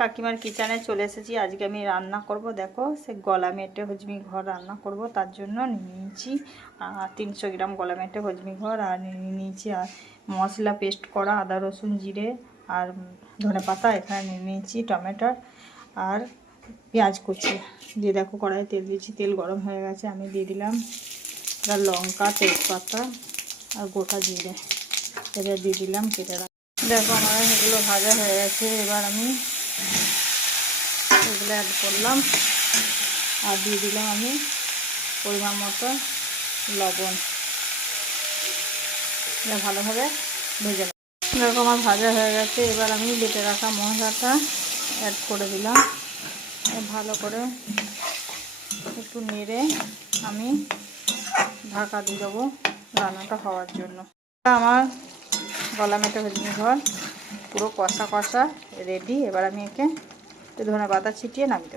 কাকিমার কিচেনে চলে এসেছি। আজকে আমি রান্না করব। দেখো, সে গলা মেটে হজমি ঘর রান্না করব, তার জন্য নিয়ে নিয়েছি তিনশো গ্রাম গলা মেটে হজমি ঘর, আর নিয়ে নিয়েছি আর মশলা পেস্ট করা, আদা, রসুন, জিরে, আর ধনে পাতা, এখানে নিয়ে নিয়েছি টমেটো আর পেঁয়াজ কুচি। দিয়ে দেখো কড়াই তেল দিয়েছি, তেল গরম হয়ে গেছে, আমি দিয়ে দিলাম লঙ্কা, তেজপাতা, আর গোটা জিরে। এটা দিয়ে দিলাম, কেটে দেখো আমার এগুলো ভাজা হয়ে গেছে, এবার আমি এগুলো অ্যাড করলাম আর দিয়ে দিলাম আমি পরিমাণ মতো লবণ। এটা ভালোভাবে ভেজে দেখো আমার ভাজা হয়ে গেছে, এবার আমি বেটে রাখা মশলাটা অ্যাড করে দিলাম। ভালো করে একটু নেড়ে আমি ঢাকা দিয়ে দেবো রান্নাটা হওয়ার জন্য। আমার গলা মেটে হজমি ঘর পুরো কষা কষা রেডি এবার আমি একে ধনে পাতা ছিটিয়ে নামিয়ে দেবো।